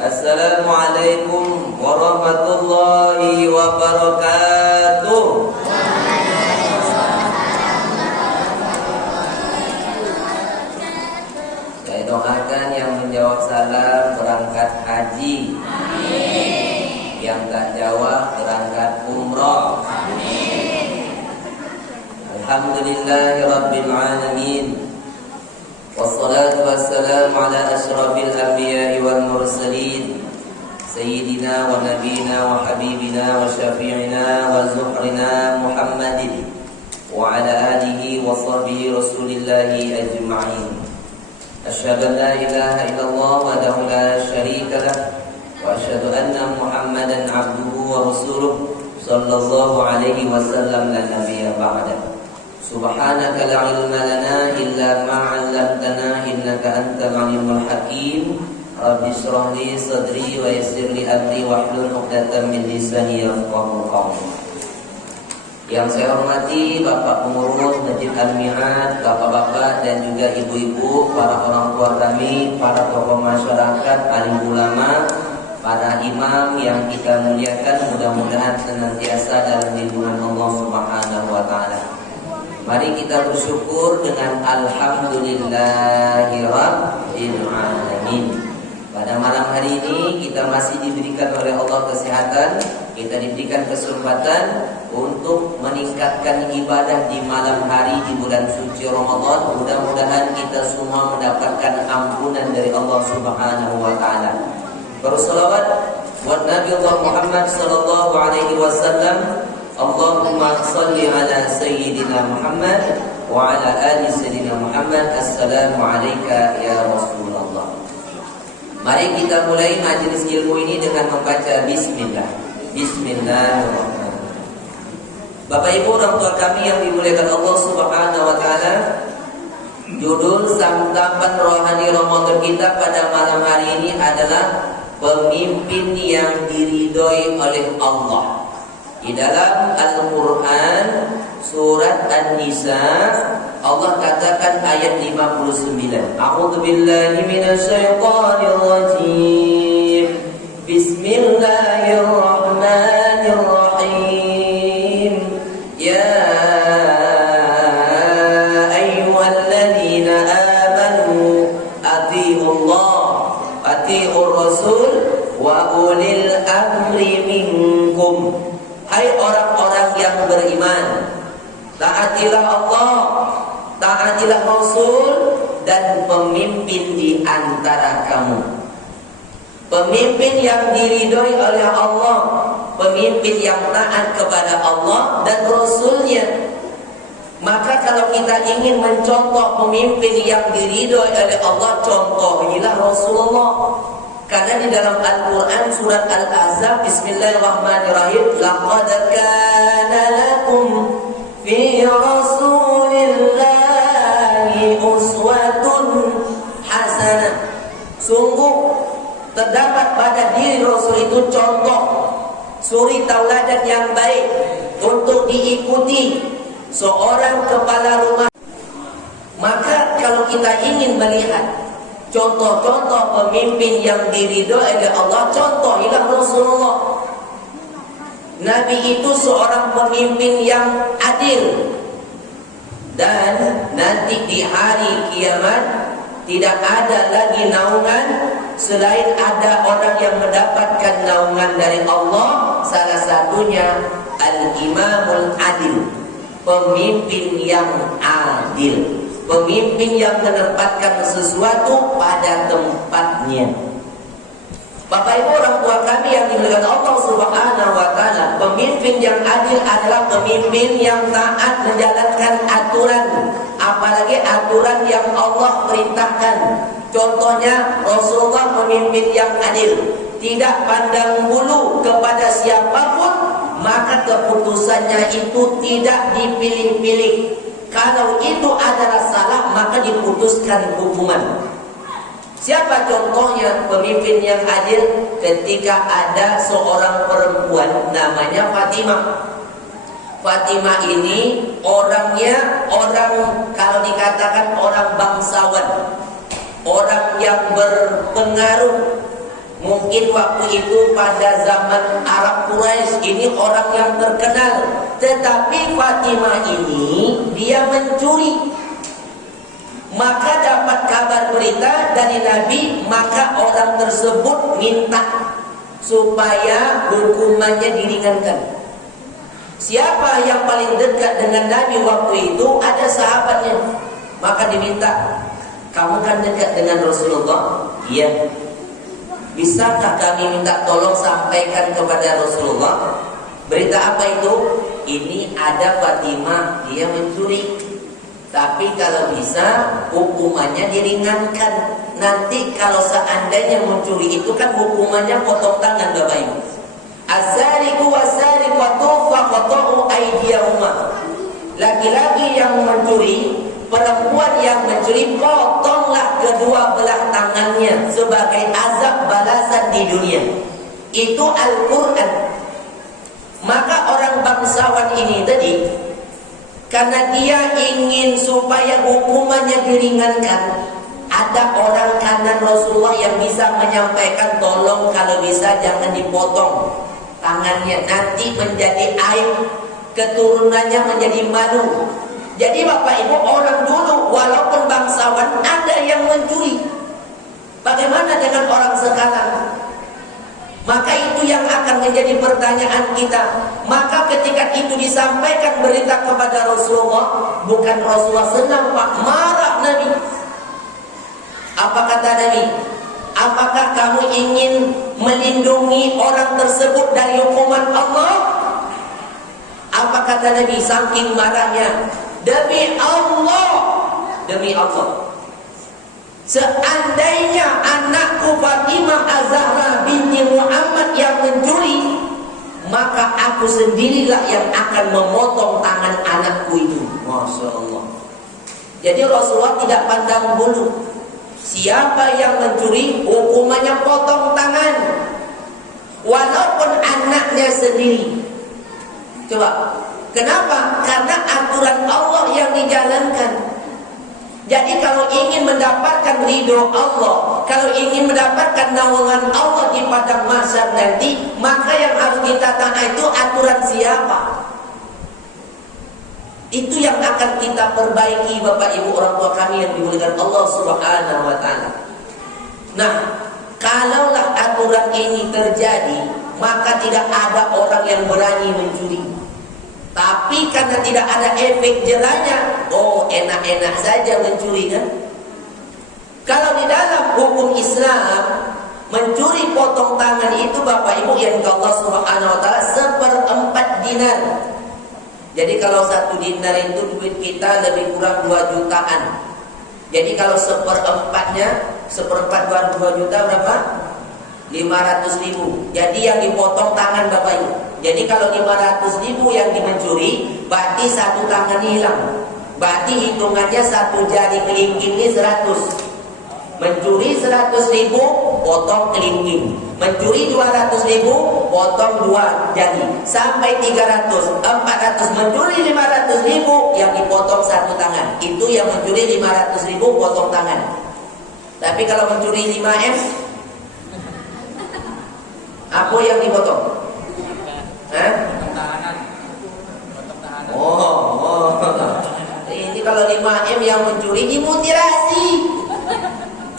Assalamualaikum warahmatullahi wabarakatuh. Saya doakan yang menjawab salam berangkat haji. Amin. Yang tak jawab berangkat umroh. Amin. Alhamdulillahirabbil alamin. Wassalatu wassalamu ala asyrafil anbiya'i wal mursalin sayyidina wa nabiyina wa habibina wa syafi'ina wa zuhrina Muhammadin wa ala alihi wa sahbihi rasulillahi ajma'in. Asyhadu an la ilaha illallah wahdahu la syarika lah wa asyhadu anna Muhammadan abduhu wa rasuluh sallallahu alaihi wasallam la nabiyya ba'da. Subhanaka la ilma lana illa ma 'allamtana innaka antal alimul hakim. Rabbi shrah li sadri wa yassir li amri wahlul 'uqdatam min lisani yafqahu qawli. Yang saya hormati Bapak Pengurus Masjid Al-Mi'ad, bapak-bapak dan juga ibu-ibu, para orang tua kami, para tokoh masyarakat, alim ulama, para imam yang kita muliakan, mudah-mudahan senantiasa dalam lindungan Allah Subhanahu wa taala. Mari kita bersyukur dengan alhamdulillahirabbil alamin. Pada malam hari ini kita masih diberikan oleh Allah kesehatan, kita diberikan kesempatan untuk meningkatkan ibadah di malam hari di bulan suci Ramadan. Mudah-mudahan kita semua mendapatkan ampunan dari Allah Subhanahu wa taala. Berselawat buat Nabi Allah Muhammad sallallahu alaihi wasallam. Allahumma salli ala sayyidina Muhammad wa ala ali sayyidina Muhammad. Assalamu alayka ya Rasulullah. Mari kita mulai majelis ilmu ini dengan membaca bismillah. Bismillahirrahmanirrahim. Bapak Ibu orang tua kami yang dimuliakan Allah Subhanahu wa taala, judul santapan rohani Ramadan kita pada malam hari ini adalah pemimpin yang diridhoi oleh Allah. Di dalam Al-Quran surat An-Nisa Allah katakan ayat 59, A'udzu billahi minasyaitonir rajim. Bismillahirrahmanirrahim. Ya ayyuhalladzina amanu athi'ullah athi'ur rasul wa ulil amri minkum. Hai orang-orang yang beriman, taatilah Allah, taatilah Rasul dan pemimpin di antara kamu. Pemimpin yang diridhoi oleh Allah, pemimpin yang taat kepada Allah dan Rasulnya. Maka kalau kita ingin mencontoh pemimpin yang diridhoi oleh Allah, contohilah Rasulullah. Karena di dalam Al-Quran surat Al-Ahzab, bismillahirrahmanirrahim, laqad kana lakum fi rasulillahi uswatun hasanah. Sungguh terdapat pada diri Rasul itu contoh, suri tauladan yang baik untuk diikuti seorang kepala rumah. Maka kalau kita ingin melihat contoh-contoh pemimpin yang diridhoi oleh Allah, contohilah Rasulullah. Nabi itu seorang pemimpin yang adil. Dan nanti di hari kiamat tidak ada lagi naungan selain ada orang yang mendapatkan naungan dari Allah. Salah satunya Al-Imamul Adil, pemimpin yang adil, pemimpin yang menempatkan sesuatu pada tempatnya. Bapak Ibu orang tua kami yang dimuliakan Allah Subhanahu wa taala, pemimpin yang adil adalah pemimpin yang taat menjalankan aturan, apalagi aturan yang Allah perintahkan. Contohnya Rasulullah pemimpin yang adil, tidak pandang bulu kepada siapapun, maka keputusannya itu tidak dipilih-pilih. Kalau itu adalah salah, maka diputuskan hukuman. Siapa contohnya pemimpin yang adil? Ketika ada seorang perempuan namanya Fatimah. Fatimah ini orangnya orang, kalau dikatakan orang bangsawan, orang yang berpengaruh, Mungkin waktu itu pada zaman Arab Quraisy ini orang yang terkenal. Tetapi Fatimah ini dia mencuri. Maka dapat kabar berita dari Nabi, maka orang tersebut minta supaya hukumannya diringankan. Siapa yang paling dekat dengan Nabi waktu itu? Ada sahabatnya. Maka diminta, kamu kan dekat dengan Rasulullah? Iya. Bisakah kami minta tolong sampaikan kepada Rasulullah? Berita apa itu? Ini ada Fatimah, dia mencuri. Tapi kalau bisa hukumannya diringankan. Nanti kalau seandainya mencuri itu kan hukumannya potong tangan Bapak Ibu. Az-zariqu was-zariqatu faqta'u aydiyahuma. Laki-laki yang mencuri, perempuan yang mencuri, potonglah kedua belah tangannya sebagai azab balasan di dunia. Itu Al-Quran. Maka orang bangsawan ini tadi, karena dia ingin supaya hukumannya diringankan, ada orang kanan Rasulullah yang bisa menyampaikan, tolong kalau bisa jangan dipotong tangannya, nanti menjadi aib, keturunannya menjadi malu. Jadi Bapak Ibu, orang dulu walaupun bangsawan ada yang mencuri. Bagaimana dengan orang sekarang? Maka itu yang akan menjadi pertanyaan kita. Maka ketika itu disampaikan berita kepada Rasulullah, bukan Rasulullah senang Pak, marah Nabi. Apa kata Nabi? Apakah kamu ingin melindungi orang tersebut dari hukuman Allah? Apa kata Nabi saking marahnya? Demi Allah, demi Allah, seandainya anakku Fatimah Az-Zahra binti Muhammad yang mencuri, maka aku sendirilah yang akan memotong tangan anakku itu. Masya Allah. Jadi Rasulullah tidak pandang bulu. Siapa yang mencuri, hukumannya potong tangan, walaupun anaknya sendiri. Coba, kenapa? Karena aturan Allah yang dijalankan. Jadi kalau ingin mendapatkan ridho Allah, kalau ingin mendapatkan naungan Allah di padang mahsyar nanti, maka yang harus kita taat itu aturan siapa? Itu yang akan kita perbaiki Bapak Ibu orang tua kami yang dimuliakan Allah Subhanahu wa taala. Nah, kalaulah aturan ini terjadi, maka tidak ada orang yang berani mencuri. Tapi karena tidak ada efek jerahnya, oh enak-enak saja mencuri kan? Kalau di dalam hukum Islam, mencuri potong tangan itu Bapak Ibu yang Allah Subhanahu wa taala 1/4 dinar. Jadi kalau 1 dinar itu duit kita lebih kurang 2 jutaan. Jadi kalau 1/4-nya, 1/4 2 juta berapa? 500.000. Jadi yang dipotong tangan Bapak Ibu. Jadi kalau 500.000 yang dimencuri, berarti 1 tangan hilang. Berarti hitungannya 1 jari kelingking ini 100. Mencuri 100.000, potong kelingking. Mencuri 200.000, potong 2 jari. Sampai 300, 400. Mencuri 500.000, yang dipotong 1 tangan. Itu yang mencuri 500.000, potong tangan. Tapi kalau mencuri 5M, apa yang dipotong? Hah? Oh. Ini kalau 5M yang mencuri dimutilasi,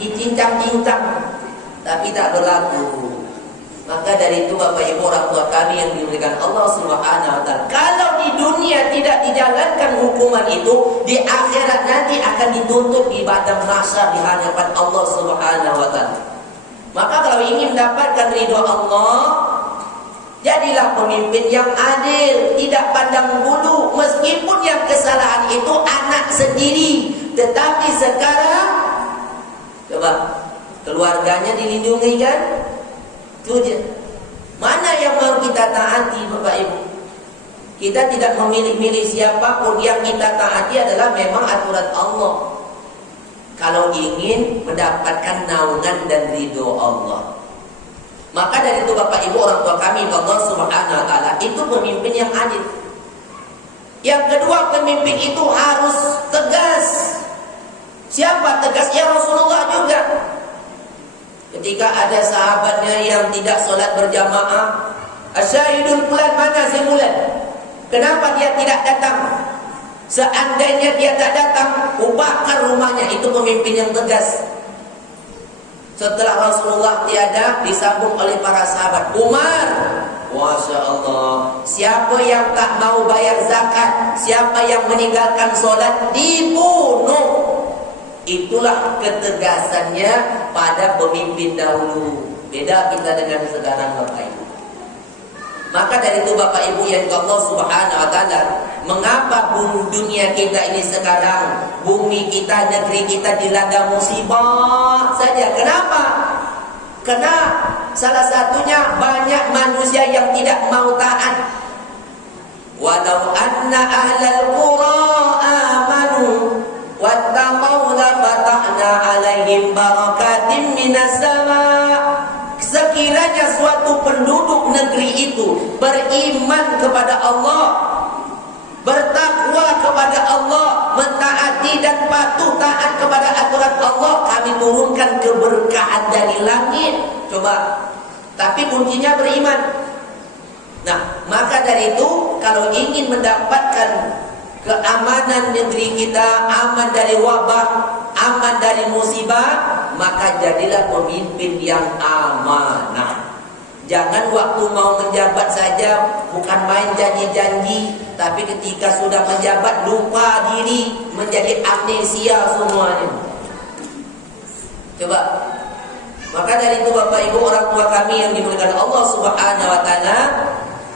dicincang-cincang, tapi tak berlaku. Maka dari itu Bapak Ibu orang tua kami yang dimuliakan Allah Subhanahu wa taala, kalau di dunia tidak dijalankan hukuman itu, di akhirat nanti akan dituntut di padang mahsyar di hadapan Allah Subhanahu wa taala. Maka kalau ingin mendapatkan ridho Allah, jadilah pemimpin yang adil, tidak pandang bulu. Meskipun yang kesalahan itu anak sendiri, tetapi sekarang coba keluarganya dilindungi kan? Itu dia. Mana yang mau kita taati Bapak Ibu? Kita tidak memilih-milih siapapun, yang kita taati adalah memang aturan Allah. Kalau ingin mendapatkan naungan dan ridho Allah, maka dari itu Bapak Ibu orang tua kami Allah Subhanahu wa taala, itu pemimpin yang adil. Yang kedua, pemimpin itu harus tegas. Siapa tegas? Ya Rasulullah juga. Ketika ada sahabatnya yang tidak solat berjamaah, asyahidul fulan, mana si fulan? Kenapa dia tidak datang? Seandainya dia tak datang, ubahkan rumahnya. Itu pemimpin yang tegas. Setelah Rasulullah tiada, disambung oleh para sahabat. Umar, Masya Allah, siapa yang tak mau bayar zakat, siapa yang meninggalkan solat, dibunuh. Itulah ketegasannya pada pemimpin dahulu. Beda kita dengan sekarang, Bapak Ibu. Maka dari itu Bapak Ibu yang Allah Subhanahu wa taala, mengapa bumi dunia kita ini sekarang, bumi kita, negeri kita dilanda musibah saja? Kenapa? Karena salah satunya banyak manusia yang tidak mau taat. Walau anna ahlal qura amanu wattaqau la fatahna alaihim barakatim minas sama'. Sekiranya suatu penduduk negeri itu beriman kepada Allah, bertakwa kepada Allah, mentaati dan patuh taat kepada aturan Allah, kami turunkan keberkahan dari langit. Coba. Tapi kuncinya beriman. Nah, maka dari itu kalau ingin mendapatkan keamanan negeri kita, aman dari wabah, aman dari musibah, maka jadilah pemimpin yang amanah. Jangan waktu mau menjabat saja, bukan main janji-janji, tapi ketika sudah menjabat lupa diri, menjadi amnesia semuanya. Coba. Maka dari itu Bapak Ibu, orang tua kami yang dimuliakan Allah Subhanahu wa taala,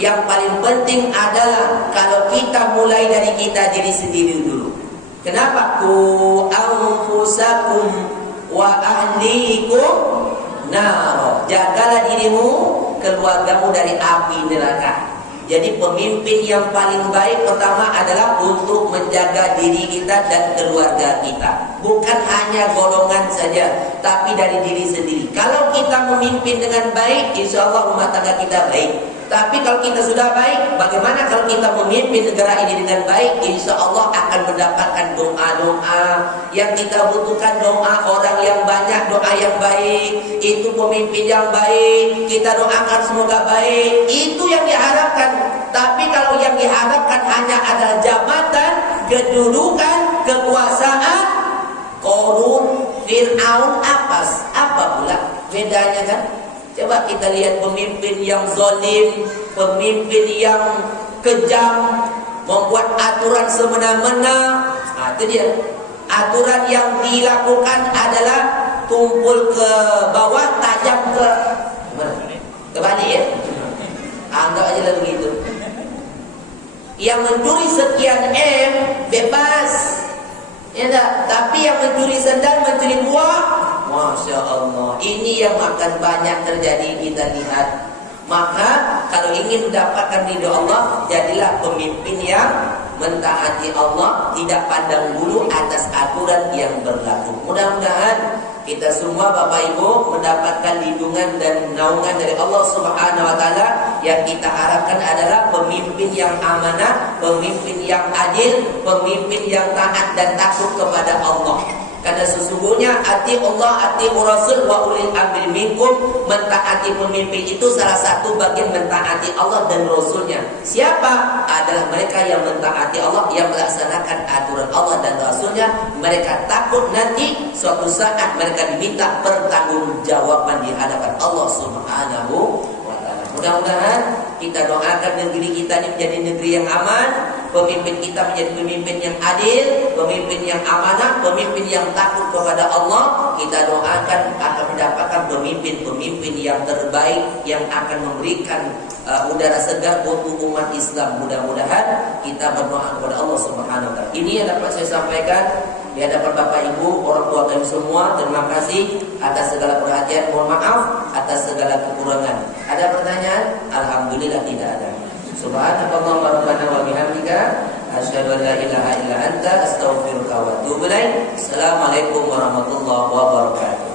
yang paling penting adalah kalau kita mulai dari kita diri sendiri dulu. Kenapa? Ku anfusakum wa ahlikum nar. Jagalah dirimu, keluargamu dari api neraka. Jadi pemimpin yang paling baik pertama adalah untuk menjaga diri kita dan keluarga kita. Bukan hanya golongan saja, tapi dari diri sendiri. Kalau kita memimpin dengan baik, insya Allah rumah tangga kita baik. Tapi kalau kita sudah baik, bagaimana kalau kita memimpin negara ini dengan baik? Insya Allah akan mendapatkan doa-doa yang kita butuhkan. Doa orang yang banyak, doa yang baik. Itu pemimpin yang baik, kita doakan semoga baik. Itu yang diharapkan. Tapi kalau yang diharapkan hanya adalah jabatan, kedudukan, kekuasaan, Qarun, Fir'aun, apa pula bedanya kan? Coba kita lihat pemimpin yang zalim, pemimpin yang kejam, membuat aturan semena-mena. Nah, itu dia. Aturan yang dilakukan adalah tumpul ke bawah, tajam ke balik ya. Anggap aja lah begitu. Yang mencuri sekian M bebas, ya enggak? Tapi yang mencuri sendal, mencuri buah, Masya Allah, ini yang akan banyak terjadi kita lihat. Maka kalau ingin mendapatkan ridho Allah, jadilah pemimpin yang mentaati Allah, tidak pandang bulu atas aturan yang berlaku. Mudah-mudahan kita semua Bapak Ibu mendapatkan lindungan dan naungan dari Allah Subhanahu wa taala. Yang kita harapkan adalah pemimpin yang amanah, pemimpin yang adil, pemimpin yang taat dan takut kepada Allah. Karena sesungguhnya ati Allah, ati Rasul wa ulil amri minkum, mentaati pemimpin itu salah satu bagian mentaati Allah dan Rasulnya. Siapa? Adalah mereka yang mentaati Allah, yang melaksanakan aturan Allah dan Rasulnya. Mereka takut nanti suatu saat mereka diminta pertanggungjawaban di hadapan Allah Subhanahu wa taala. Mudah-mudahan kita doakan negeri kita ini menjadi negeri yang aman, pemimpin kita menjadi pemimpin yang adil, pemimpin yang amanah, pemimpin yang takut kepada Allah. Kita doakan akan mendapatkan pemimpin-pemimpin yang terbaik, yang akan memberikan udara segar untuk umat Islam. Mudah-mudahan kita berdoa kepada Allah Subhanahu wa taala. Ini yang dapat saya sampaikan di hadapan Bapak Ibu, orang tua kami semua. Terima kasih atas segala perhatian. Mohon maaf atas segala kekurangan. Ada pertanyaan? Alhamdulillah tidak ada. Subhanallah rabbana wa bihamdika asyhadu an la ilaha illa anta astaghfiruka wa atubu ilaik. Assalamualaikum warahmatullahi wabarakatuh.